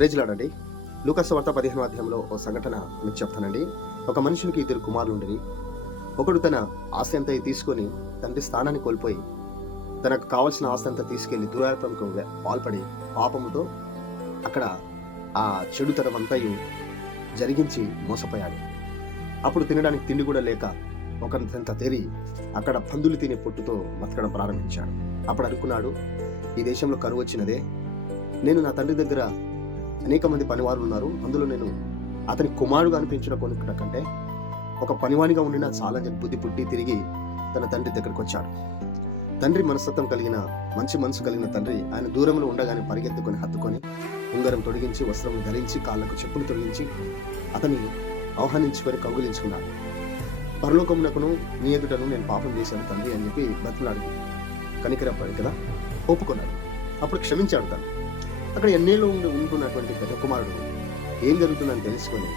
Praise lord అండి. లూకా సువార్త 15వ అధ్యాయంలో ఓ సంఘటన మీకు చెప్తానండి. ఒక మనుషునికి ఇద్దరు కుమారులు ఉండిరి. ఒకడు తన ఆస్తి అంతా తీసుకొని తండ్రి స్థానాన్ని కోల్పోయి తనకు కావాల్సిన ఆస్తి అంతా తీసుకెళ్లి దురార్పణకు పాల్పడి పాపముతో అక్కడ ఆ చెడుతనం అంతయు జరిగించి మోసపోయాడు. అప్పుడు తినడానికి తిండి కూడా లేక ఒకరికంత తెరి అక్కడ పందులు తినే పొట్టుతో బతకడం ప్రారంభించాడు. అప్పుడు అనుకున్నాడు, ఈ దేశంలో కరువు వచ్చినదే, నేను నా తండ్రి దగ్గర అనేక మంది పనివారు ఉన్నారు, అందులో నేను అతని కుమారుడుగా అనిపించిన కొనుక్కున్న కంటే ఒక పనివానిగా ఉండినా చాలా బుద్ధి పుట్టి తిరిగి తన తండ్రి దగ్గరకు వచ్చాడు. తండ్రి మనస్తత్వం కలిగిన మంచి మనసు కలిగిన తండ్రి ఆయన దూరంలో ఉండగానే పరిగెత్తుకొని హత్తుకొని ఉంగరం తొడిగించి వస్త్రం ధరించి కాళ్ళకు చెప్పులు తొడిగించి అతన్ని ఆహ్వానించుకొని కౌగిలించుకున్నాడు. పరలోకమునకును నీ ఎదుటను నేను పాపం చేశాను తండ్రి అని చెప్పి బతులాడు. కనికరపడి కదా ఒప్పుకున్నాడు. అప్పుడు క్షమించాడు తను. అక్కడ ఎన్నేళ్ళు ఉంటున్నటువంటి పెద్ద కుమారుడు ఏం జరుగుతుందని తెలుసుకొని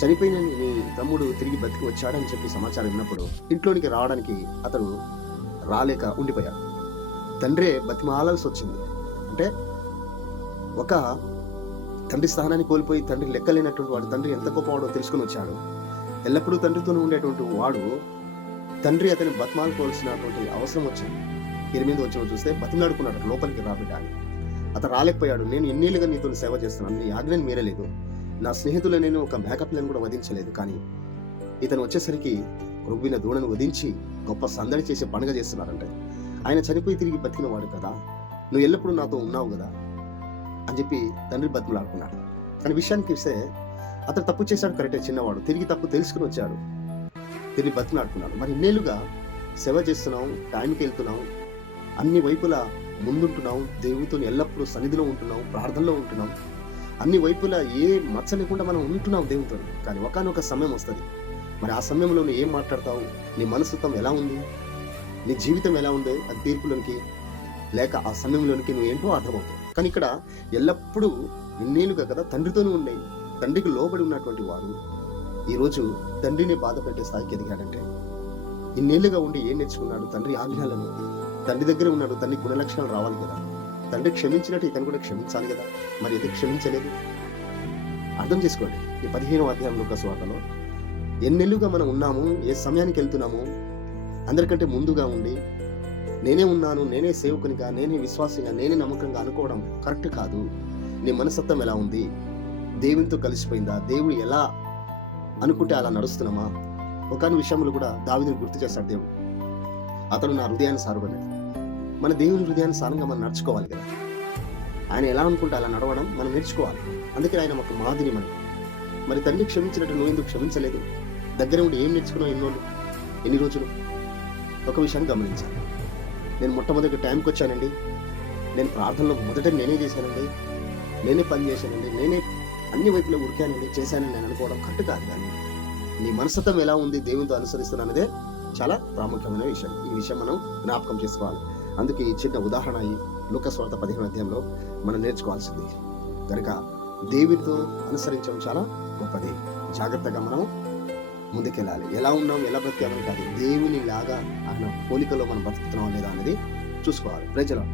చనిపోయిన నీ తమ్ముడు తిరిగి బతికి వచ్చాడని చెప్పి సమాచారం విన్నప్పుడు ఇంట్లోనికి రావడానికి అతడు రాలేక ఉండిపోయాడు. తండ్రే బతిమాలాల్సి వచ్చింది. అంటే ఒక తండ్రి స్థానాన్ని కోల్పోయి తండ్రి లెక్కలేనటువంటి వాడు తండ్రి ఎంత గొప్పవాడో తెలుసుకుని వచ్చాడు. ఎల్లప్పుడూ తండ్రితోనే ఉండేటువంటి వాడు తండ్రి అతని బతిమాలుకోవాల్సినటువంటి అవసరం వచ్చింది. 8 వచ్చిన చూస్తే బతిమలాడుకున్నాడు, లోపలికి రాబిడ్డాలి. అతను రాలేకపోయాడు. నేను ఎన్నేళ్ళుగా నీతో సేవ చేస్తున్నాను, నీ ఆజ్ఞని మీరలేదు, నా స్నేహితులు నేను ఒక మేకప్లను కూడా వధించలేదు, కానీ ఇతను వచ్చేసరికి రువ్విన దూడను వధించి గొప్ప సందడి చేసి పండుగ చేస్తున్నారంటే ఆయన చనిపోయి తిరిగి బతికిన వాడు కదా, నువ్వు ఎల్లప్పుడూ నాతో ఉన్నావు కదా అని చెప్పి తండ్రి బతిమలాడుకున్నాడు. కానీ విషయానికి వస్తే అతను తప్పు చేశాడు, కరెక్టే, చిన్నవాడు, తిరిగి తప్పు తెలుసుకుని వచ్చాడు, తిరిగి బతిమలాడుకున్నాడు. మరి ఇన్నేళ్ళుగా సేవ చేస్తున్నావు, టైంకి వెళ్తున్నావు, అన్ని వైపులా ముందుంటున్నావు, దేవునితో ఎల్లప్పుడూ సన్నిధిలో ఉంటున్నావు, ప్రార్థనలో ఉంటున్నావు, అన్ని వైపులా ఏ మచ్చ లేకుండా మనం ఉంటున్నాం దేవునితో. కానీ ఒకానొక సమయం వస్తుంది, మరి ఆ సమయంలో నువ్వు ఏం మాట్లాడతావు, నీ మనస్తత్వం ఎలా ఉంది, నీ జీవితం ఎలా ఉంది, అది తీర్పులోనికి లేక ఆ సమయంలోనికి నువ్వు ఏంటో అర్థమవుతావు. కానీ ఇక్కడ ఎల్లప్పుడూ ఇన్నేళ్ళుగా కదా తండ్రితోనే ఉండే, తండ్రికి లోబడి ఉన్నటువంటి వారు ఈరోజు తండ్రిని బాధ పెట్టే స్థాయికి ఎదిగాడంటే ఇన్నేళ్ళుగా ఉండి ఏం నేర్చుకున్నాడు? తండ్రి ఆజ్ఞలను, తండ్రి దగ్గర ఉన్నాడు, తండ్రి గుణలక్షణాలు రావాలి కదా, తండ్రి క్షమించినట్టు ఇతను కూడా క్షమించాలి కదా, మరి ఎందుకు క్షమించలేదు? అర్థం చేసుకోండి. ఈ 15వ అధ్యాయం లూకా సువార్తలో ఎన్నెల్లుగా మనం ఉన్నాము, ఏ సమయానికి వెళ్తున్నాము, అందరికంటే ముందుగా ఉండి నేనే ఉన్నాను, నేనే సేవకునిగా, నేనే విశ్వాసంగా, నేనే నమ్మకంగా అనుకోవడం కరెక్ట్ కాదు. నీ మనస్తత్వం ఎలా ఉంది? దేవునితో కలిసిపోయిందా? దేవుడు ఎలా అనుకుంటే అలా నడుస్తున్నామా? ఒకని విషయంలో కూడా దావీదుని గుర్తు చేస్తాడు దేవుడు, అతను నా హృదయాన్ని సారుకునేది. మన దేవుని హృదయాన్ని సారంగా మనం నడుచుకోవాలి కదా, ఆయన ఎలా అనుకుంటే అలా నడవడం మనం నేర్చుకోవాలి. అందుకే ఆయన ఒక మాదిరి మనకి. మరి తండ్రి క్షమించినట్టు నువ్వు ఎందుకు క్షమించలేదు? దగ్గర ఉండి ఏం నేర్చుకున్నావు ఎన్ని రోజులు? ఒక విషయాన్ని గమనించాలి. నేను మొట్టమొదటి టైంకి వచ్చానండి, నేను ప్రార్థనలో మొదట నేనే చేశానండి, నేనే పని చేశానండి, నేనే అన్ని వైపులో ఉరికానండి, చేశానని నేను అనుకోవడం కరెక్ట్ కాదు. కానీ నీ మనస్తత్వం ఎలా ఉంది, దేవునితో అనుసరిస్తున్నదే చాలా ప్రాముఖ్యమైన విషయం. ఈ విషయం మనం జ్ఞాపకం చేసుకోవాలి. అందుకే ఈ చిన్న ఉదాహరణ ఈ లూకా సువార్త 15వ అధ్యాయంలో మనం నేర్చుకోవాల్సింది. కనుక దేవునితో అనుసరించడం చాలా గొప్పది. జాగ్రత్తగా మనం ముందుకెళ్ళాలి. ఎలా ఉన్నాం, ఎలా బ్రతికామని కాదు, దేవుని లాగా ఆయన పోలికలో మనం బ్రతుకుతున్నాం లేదా అనేది చూసుకోవాలి. ప్రజలు